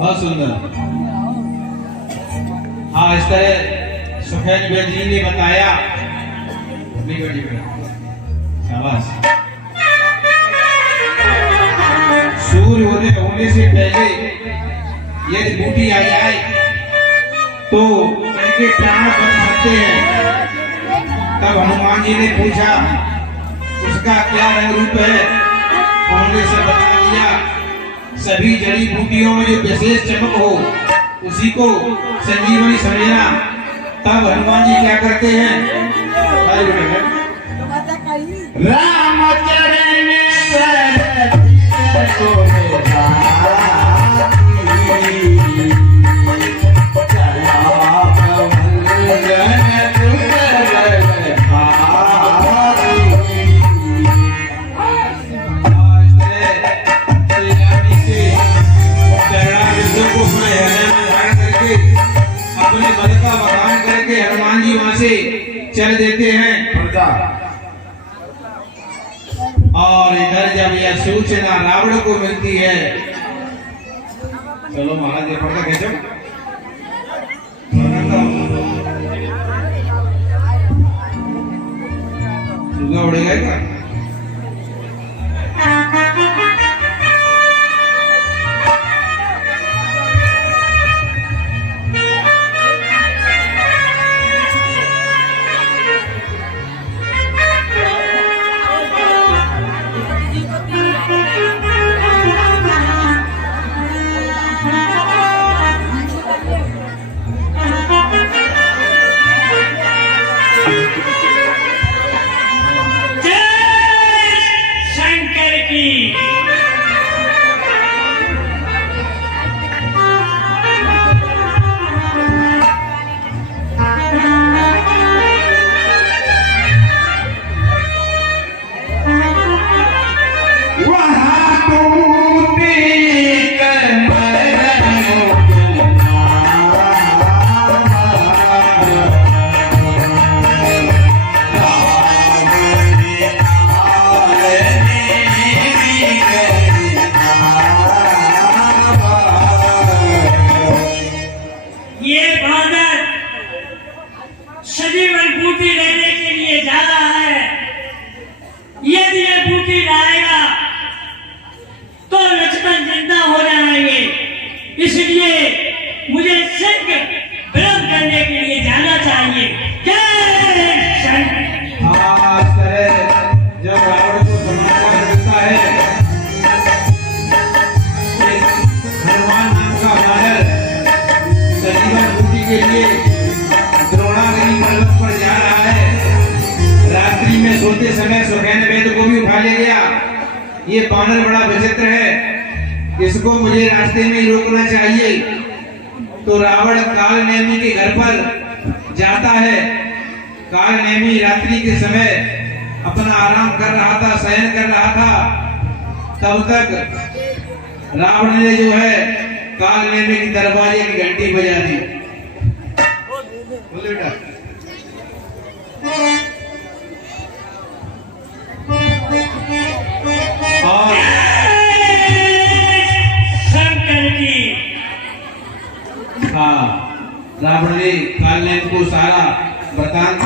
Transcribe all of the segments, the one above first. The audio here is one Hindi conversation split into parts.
बहुत सुंदर। हाँ, इस तरह सुखैन बेद जी ने बताया। शाबाश। सूर्य उदय होने से पहले यदि बूटी आ जाए तो इनके प्राण बच सकते हैं। तब हनुमान जी ने पूछा उसका क्या रंग रूप है? उन्होंने से बता दिया सभी जड़ी बूटियों में जो विशेष चमक हो उसी को संजीवनी समझना। तब हनुमान जी क्या करते हैं? रामचरण हनुमान जी वहां से चल देते हैं। और इधर जब यह सूचना रावण को मिलती है, चलो महाराज ये पर्दा खींचो, उड़ेगा क्या? इसलिए मुझे सिर्फ विरोध करने के लिए जाना चाहिए। जब रावण को समाचार मिलता है हनुमान नाम का बानर संजीवन बूटी के लिए द्रोणागिरी पर्वत पर जा रहा है। रात्रि में सोते समय सुखैन बेद को भी उठा ले गया। ये बानर बड़ा विचित्र है, इसको मुझे रास्ते में ही रोकना चाहिए। तो रावण काल नेमी के घर पर जाता है। काल नेमी रात्रि के समय अपना आराम कर रहा था, शयन कर रहा था। तब तक रावण ने जो है काल नेमी की दरवाजे की घंटी बजा दी। बोले बेटा और हाँ, रावण ने कालनेम को सारा वृतांत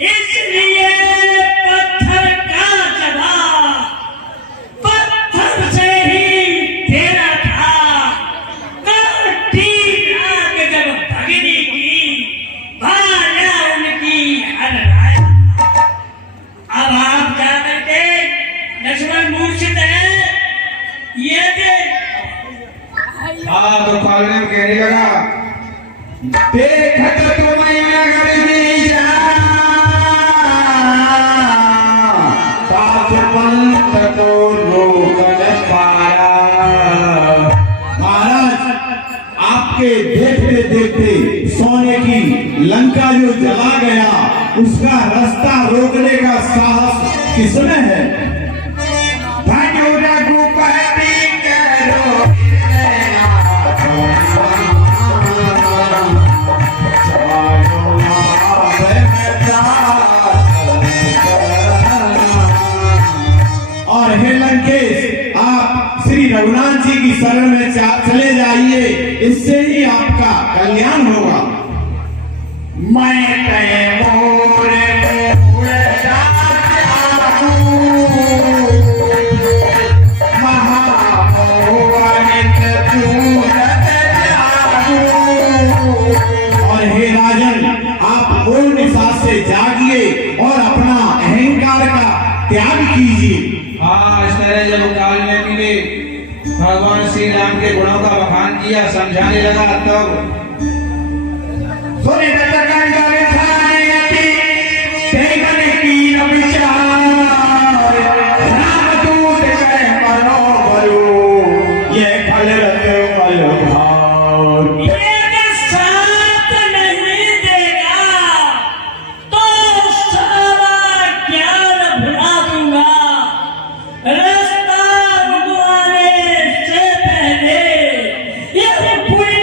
इसलिए पत्थर का जवाब पत्थर से ही देना था। ये थे हाँ तो कालने में कहने लगा देखत तुम्हें नगर में जा पाप पंथ को रोक न पाया। महाराज आपके देखते देखते सोने की लंका जो जला गया उसका रास्ता रोकने का साहस किसमें है? भजो रघुपति करो और हे लंकेश आप श्री रघुनाथ जी की शरण में चले जाइए, इससे ही आपका कल्याण होगा। मैं तय मोर और हे राजन आप पूर्ण सांस से जागिए और अपना अहंकार का त्याग कीजिए। हाँ इस तरह जब काल में मिले भगवान श्री राम के गुणों का बखान किया, समझाने लगा तब ये साथ नहीं देगा तो सारा ज्ञान भुला दूंगा। रास्ता भगवाने से पहले ये पूरी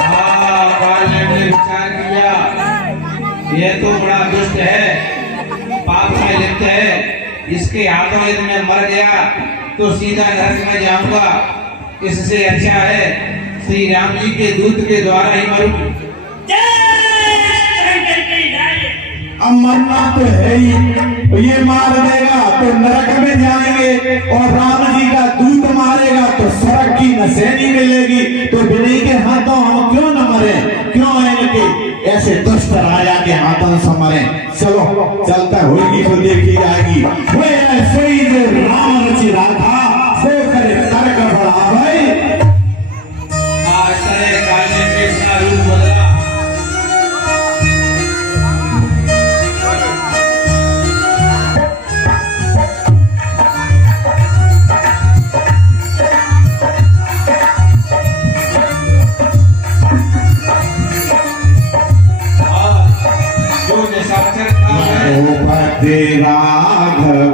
हाँ काल ने भी विचार किया यह तो बड़ा दुष्ट है, पाप में लिप्त है, इसके हाथों यदि मैं मर गया तो सीधा नरक में जाऊंगा। इससे अच्छा है श्री राम जी के दूत के द्वारा ही मरूं। अब मरना तो है ही, ये मार देगा तो नरक में जाएंगे और राम जी का दूत मारेगा तो स्वर्ग की नशेनी मिलेगी। तो बिन्हीं के हाथों हम क्यों न मरे, क्यों इनके ऐसे दुष्ट राजा के हाथों से मरे। चलो चलता होगी तो देखी जाएगी। वो ऐसे ही जो राम रचि रहा था वो करे तर्क बढ़ा भाई। आज तरह काल ने भी अपना रूप बदला। जो निशाचर था राघव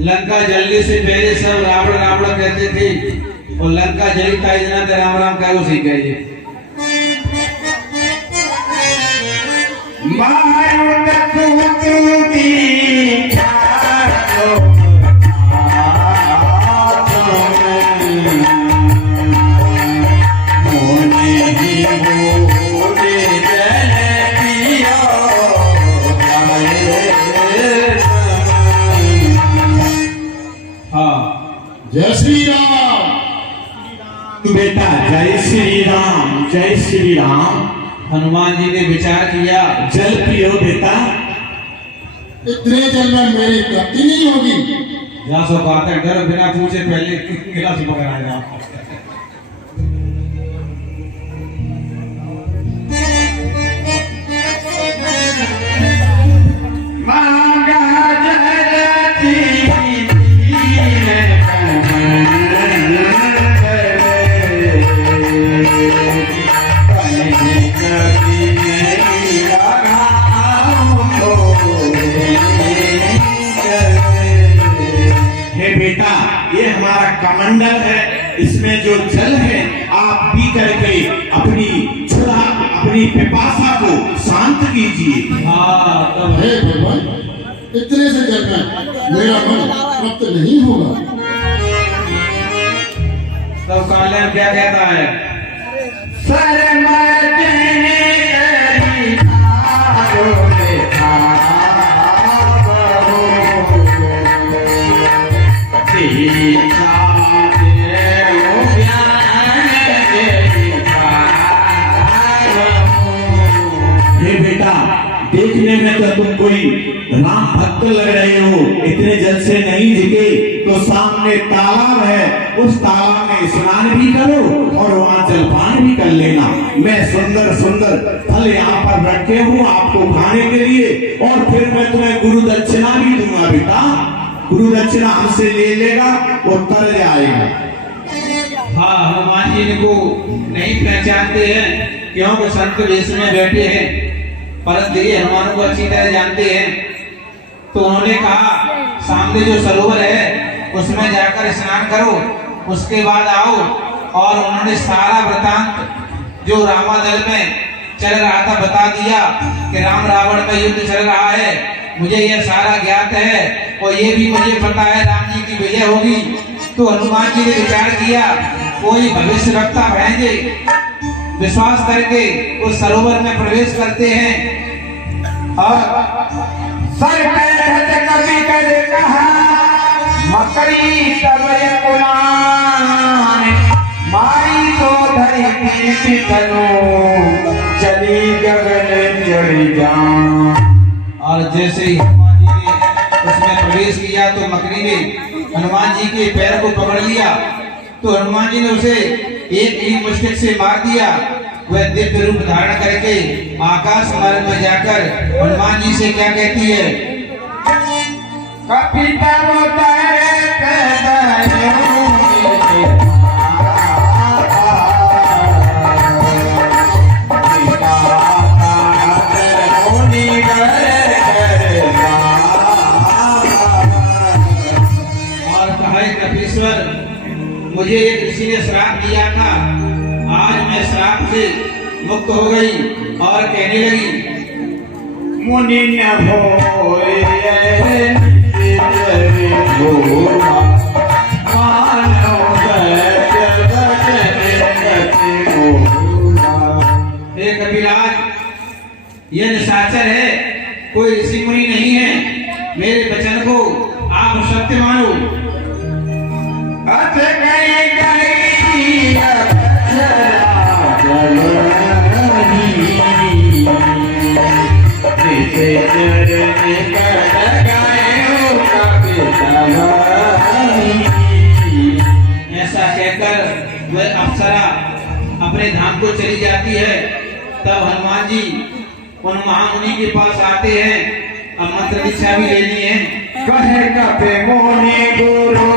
लंका जलने से पहले सब रावण रावण कहते थे, और लंका जली था इतना तो राम राम कहो सही कहिए। जय श्री राम बेटा, जय श्री राम, जय श्री राम। हनुमान जी ने विचार किया, जल पियो बेटा। इतने जल में मेरी प्राप्ति नहीं होगी। जहाँ सो बात है, डर बिना पूछे पहले गिलास पकड़ाएगा। कमंडल है, इसमें जो जल है आप पी करके अपनी क्षुधा, अपनी पिपासा को शांत कीजिए। हाँ, हे भगवान, इतने से जल में मेरा मन प्राप्त नहीं होगा। तब काले क्या कहता है? देखने में तो तुम कोई राम भक्त लग रहे हो, इतने जल से नहीं दिखे तो सामने तालाब है, उस तालाब में स्नान भी करो और वहाँ जलपान भी कर लेना। मैं सुंदर सुंदर फल यहाँ पर रखे हूँ आपको खाने के लिए, और फिर मैं तुम्हें गुरु दक्षिणा भी दूंगा बेटा। गुरु दक्षिणा हमसे ले लेगा, वो तर जाएगा। हाँ, हनुमान जी को नहीं पहचानते हैं क्योंकि संत वेश में बैठे हैं, परंतु ये हनुमान को अच्छी तरह जानते हैं। तो उन्होंने कहा सामने जो सरोवर है उसमें जाकर स्नान करो, उसके बाद आओ। और उन्होंने सारा वृतांत जो रामादल में चल रहा था बता दिया कि राम रावण का युद्ध चल रहा है, मुझे यह सारा ज्ञात है और ये भी मुझे पता है राम जी की विजय होगी। तो हनुमान जी ने विचार किया कोई भविष्य वक्ता भेजे, विश्वास करके उस सरोवर में प्रवेश करते हैं। और सर कभी करे कहा मकड़ी तबय कुलान मारी तो धरती चलो चली गगन चढ़ी जान। और जैसे ही हनुमान जी ने उसमें प्रवेश किया तो मकड़ी ने हनुमान जी के पैर को पकड़ लिया। तो हनुमान जी ने उसे एक ही मुश्किल से मार दिया। वह दिव्य रूप धारण करके आकाश मार्ग में जाकर हनुमान जी से क्या कहती है? कपिता और कहा कपीश्वर, मुझे एक ऋषि ने श्राप दिया था, आज मैं श्राप से मुक्त हो गई। और कहने लगी मुनि न भोए हे कपिराज, यह निशाचर है, कोई ऋषि मुनि नहीं है, मेरे वचन को आप सत्य मानो। ऐसा कहकर वह अप्सरा अपने धाम को चली जाती है। तब हनुमान जी उन महामुनि के पास आते हैं और मंत्र दीक्षा भी लेनी है। कहे कपे मोने गुरु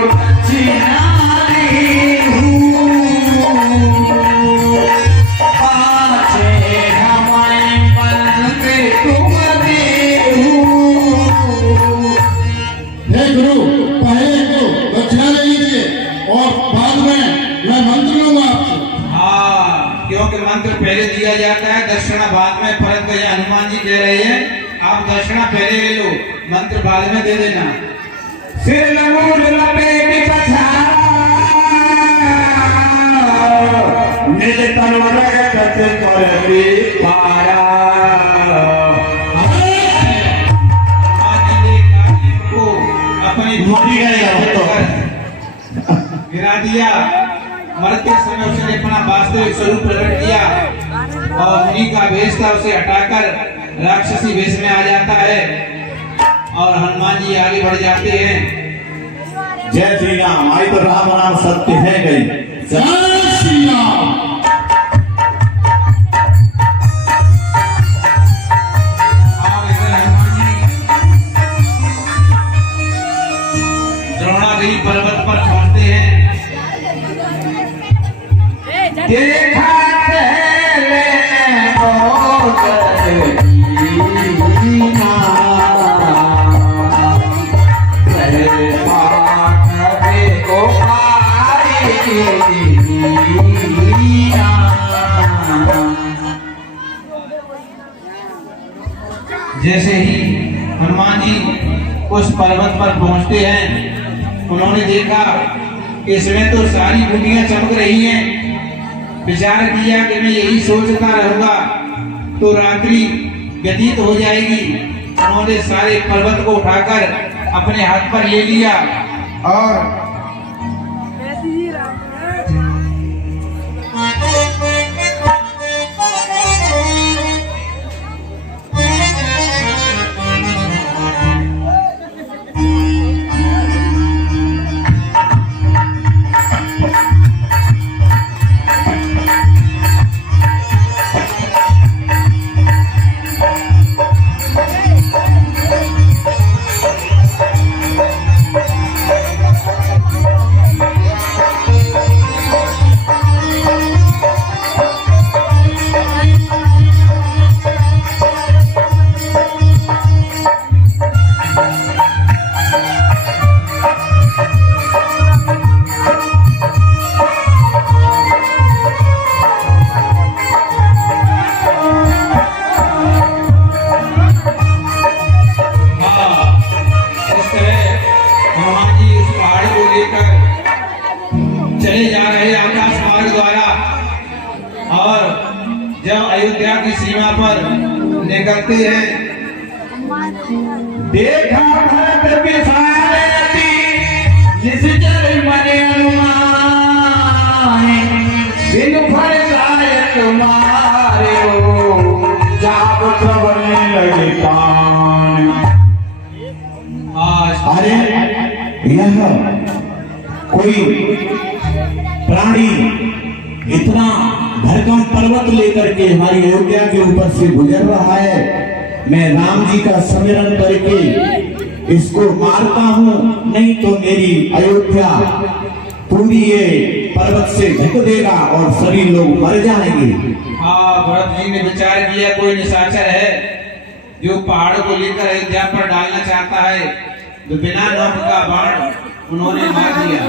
के मंत्र पहले दिया जाता है, दक्षिणा बाद में, परंतु ये हनुमान जी कह रहे हैं आप दक्षिणा पहले ले लो, मंत्र बाद में दे देना। सिर लंगूर लपेट पछाड़ा निज तन रगत करती पाया। अपनी गिरा दिया, मरते समय उसने अपना वास्तविक स्वरूप प्रकट किया और मुनि का वेश था उसे हटाकर राक्षसी वेश में आ जाता है और हनुमान जी आगे बढ़ जाते हैं। जय श्री राम। आई तो राम राम सत्य है गई। जय श्री राम। द्रोणागिरी पर्वत पर पहुंचते हैं। देखा जैसे ही हनुमान जी उस पर्वत पर पहुंचते हैं, उन्होंने देखा कि इसमें तो सारी बूटियां चमक रही हैं। विचार किया कि मैं यही सोचता रहूंगा तो रात्रि व्यतीत हो जाएगी। उन्होंने सारे पर्वत को उठाकर अपने हाथ पर ले लिया और चले जा रहे आकाश मार्ग द्वारा और जब अयोध्या की सीमा पर निकलते हैं, देखा भरत बिसारती निश्चर मन अनुमान बिनु फल लायक मारे जाप प्रबलने लगे कान। आज अरे यह कोई प्राणी इतना भरकम पर्वत लेकर के हमारी अयोध्या के ऊपर से गुजर रहा है। मैं राम जी का स्मरण करके इसको मारता हूँ, नहीं तो मेरी अयोध्या पूरी ये पर्वत से ढक देगा और सभी लोग मर जाएंगे। हाँ, भरत जी ने विचार किया कोई निशाचर है जो पहाड़ को लेकर अयोध्या पर डालना चाहता है, तो बिना नौक का बाण उन्होंने मार दिया।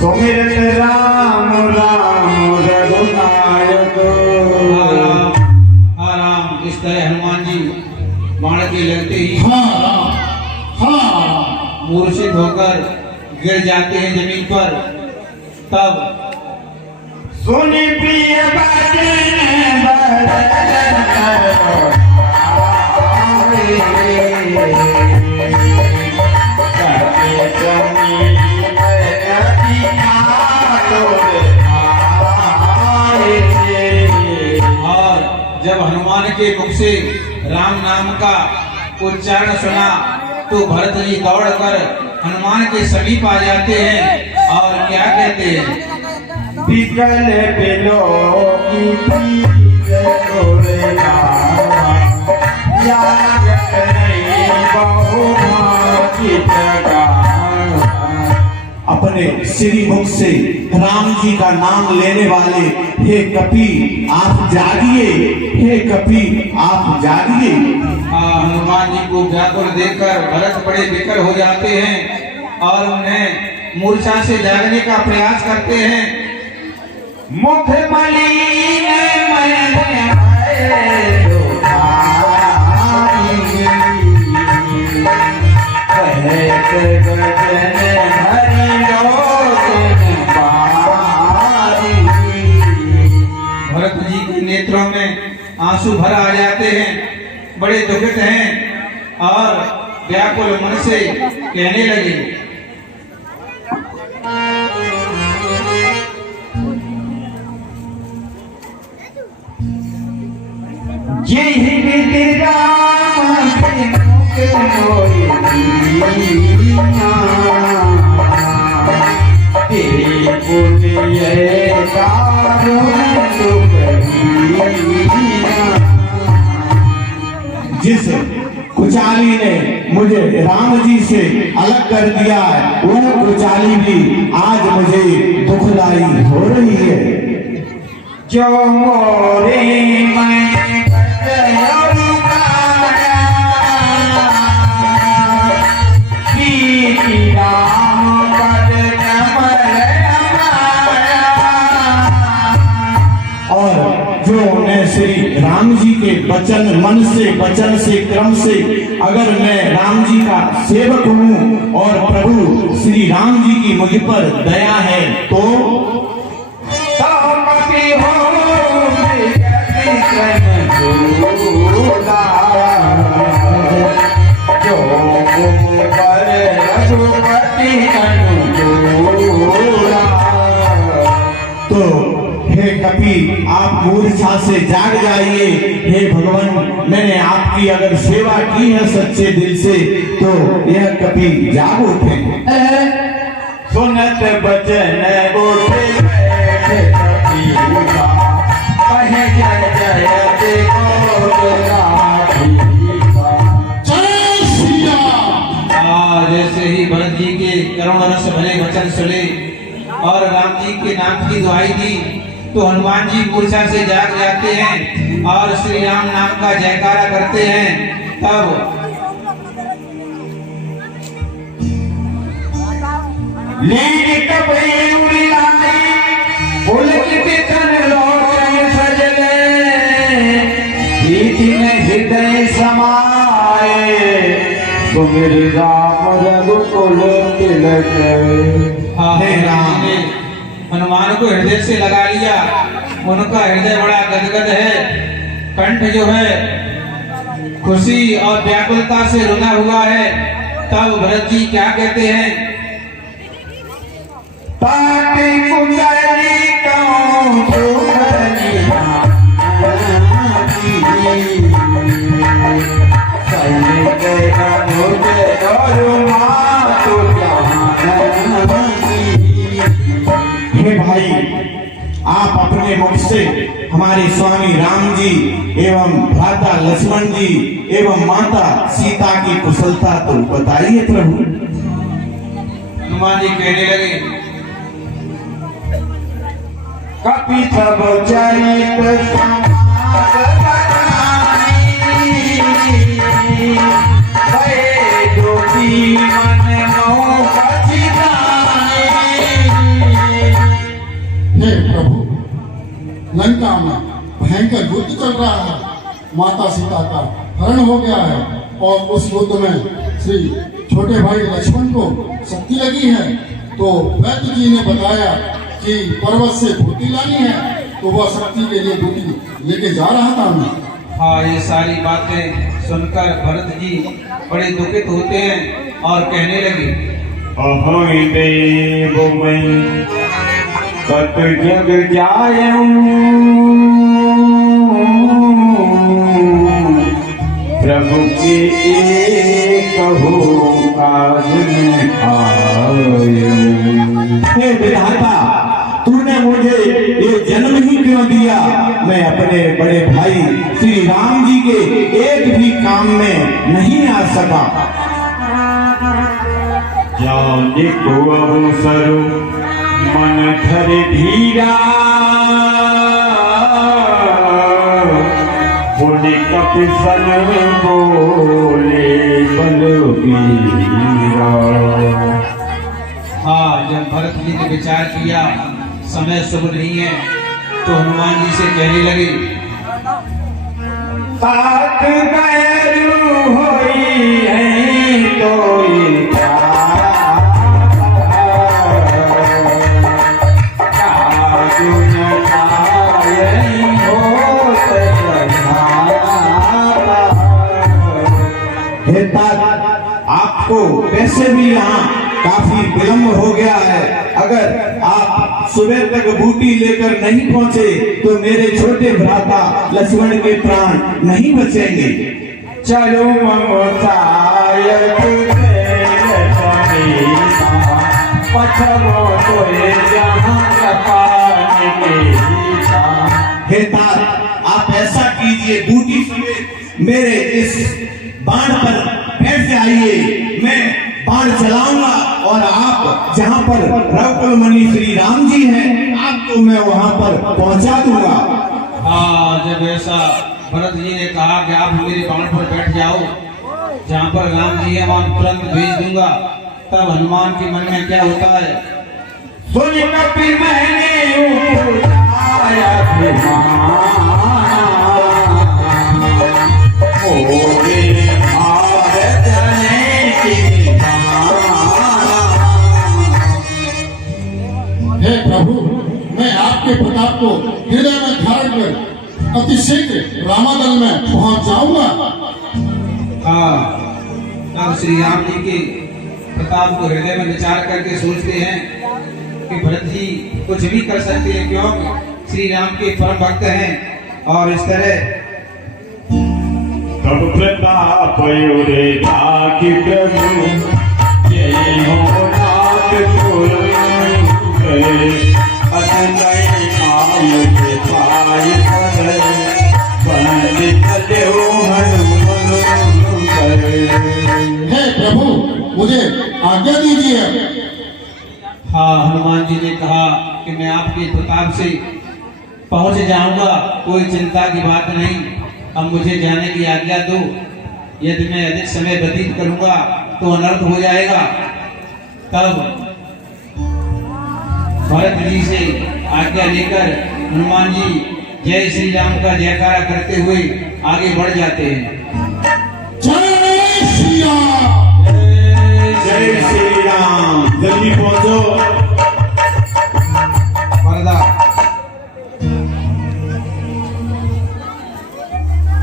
सुमिरत राम राम रघुनायक। आराम इस तरह हनुमान जी बाण के लगते ही मूर्छित होकर गिर जाते हैं जमीन पर। तब सुनी प्रिय बचन और जब हनुमान के मुख से राम नाम का उच्चारण सुना तो भरत जी दौड़कर हनुमान के समीप आ जाते हैं और क्या कहते हैं, विकल बिलो की पीर तोरे नाम यागत नहीं बहुमा की जगह। अपने श्री मुख से राम जी का नाम लेने वाले हे कपि आप जागिए, हे कपि आप जागिए। हनुमान जी को व्याकुल देखकर भरत बड़े विकल हो जाते हैं और उन्हें मूर्छा से जागने का प्रयास करते हैं। मुख मलिन भरत जी के नेत्रों में आंसू भर आ जाते हैं, बड़े दुखित हैं और व्याकुल मन से कहने लगे, जिस कुचाली ने मुझे राम जी से अलग कर दिया है, वह कुचाली भी आज मुझे दुखदाई हो रही है। जो मोरे मन श्री राम जी के वचन मन से वचन से क्रम से अगर मैं राम जी का सेवक हूँ और प्रभु श्री राम जी की मुझ पर दया है तो हे कपि आप मूर्छा से जाग जाइए। हे भगवान, मैंने आपकी अगर सेवा की है सच्चे दिल से तो यह कपि जाग उठे। सुनत बचन उठे बैठे कपीसा, कहे जय जय जैसे ही भरत जी के करुण रस भरे वचन सुने और राम जी के नाम की दुहाई दी तो हनुमान जी मूर्छा से जाग जाते हैं और श्री राम नाम का जयकारा करते हैं। तब हृदय समाए तो मेरे राम रघुकुल तिलक। हे राम, हनुमान को हृदय से लगा लिया। उनका हृदय बड़ा गदगद है, कंठ जो है खुशी और व्याकुलता से रुना हुआ है। तब भरत जी क्या कहते हैं, हे भाई, आप अपने मुख से हमारे स्वामी राम जी एवं भ्राता लक्ष्मण जी एवं माता सीता की कुशलता तो बताइए प्रभु। हनुमान जी कहने लगे, कपि सब चरित समाज हे प्रभु, लंका में भयंकर युद्ध चल रहा है। माता सीता का हरण हो गया है और उस युद्ध में श्री छोटे भाई लक्ष्मण को शक्ति लगी है। तो वैद्य जी ने बताया कि पर्वत से बूटी लानी है, तो वह शक्ति के लिए बूटी लेके जा रहा था मैं। हाँ, ये सारी बातें सुनकर भरत जी बड़े दुखित होते हैं और कहने लगे, अहं देव मैं कत जग जायऊं, प्रभु के एक हो काज में आयऊं। हे विधाता, तूने मुझे ये जन्म ही क्यों दिया? मैं अपने बड़े भाई श्री राम जी के एक भी काम में नहीं आ सका। जाने को अवसर मन धर धीरा, बोले कपिसन बोले बलबीरा। हाँ, जब भरत जी ने विचार किया समय शुभ नहीं है, तो हनुमान जी से कहने लगे, तात गैरू होई है तोई काजुन खायई होत हे तात, आपको वैसे भी यहाँ काफी विलम्ब हो गया है। अगर आप सुबह तक बूटी लेकर नहीं पहुंचे तो मेरे छोटे भ्राता लक्ष्मण के प्राण नहीं बचेंगे। चलो ममताय हे तात, आप ऐसा कीजिए, बूटी समेत मेरे इस बाण पर बैठ जाइए, मैं बाण चलाऊंगा और आप जहां पर रघुकुल मणि श्री राम जी हैं, आपको मैं वहां पर पहुंचा दूंगा। हाँ, जब ऐसा भरत जी ने कहा कि आप मेरे बाण पर बैठ जाओ, जहाँ पर राम जी है वहां तुरंत भेज दूंगा, तब हनुमान के मन में क्या होता है, सुन कपिल मैंने उठाया हे प्रभु, मैं आपके प्रताप को हृदय में धारण कर अतिशीघ्र रामादल में पहुंच जाऊंगा। हाँ, तब श्री राम जी के प्रताप को हृदय में विचार करके सोचते हैं कि भरत जी कुछ भी कर सकते हैं, क्यों श्री राम के परम भक्त हैं। और इस तरह तब प्रताप की प्रभु जय हो नाथ हे प्रभु, मुझे आज्ञा दीजिए। हाँ, हनुमान जी ने कहा कि मैं आपके प्रताप से पहुंच जाऊंगा, कोई चिंता की बात नहीं, अब मुझे जाने की आज्ञा दो। यदि मैं अधिक समय व्यतीत करूंगा तो अनर्थ हो जाएगा। तब भरत जी से आज्ञा लेकर हनुमान जी जय श्री राम का जयकारा करते हुए आगे बढ़ जाते हैं। जय श्री राम। जय श्री राम। जल्दी पहुंचो। वरदा।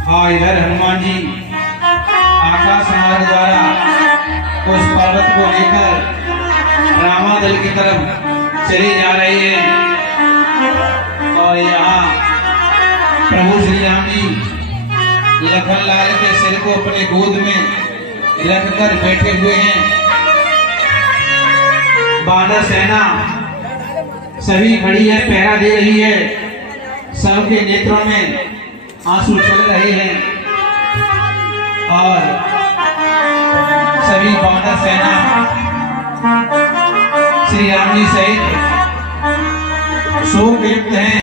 हाँ, इधर हनुमान जी आकाश मार्ग द्वारा उस पर्वत को लेकर रामादल की तरफ चले जा रहे हैं। और यहाँ प्रभु श्री राम जी लखन लाल के सिर को अपने गोद में रखकर बैठे हुए हैं। बानर सेना सभी खड़ी है, पहरा दे रही है, सबके नेत्रों में आंसू चल रहे हैं और सभी बानर सेना श्री राम जी सहित शोक युक्त हैं।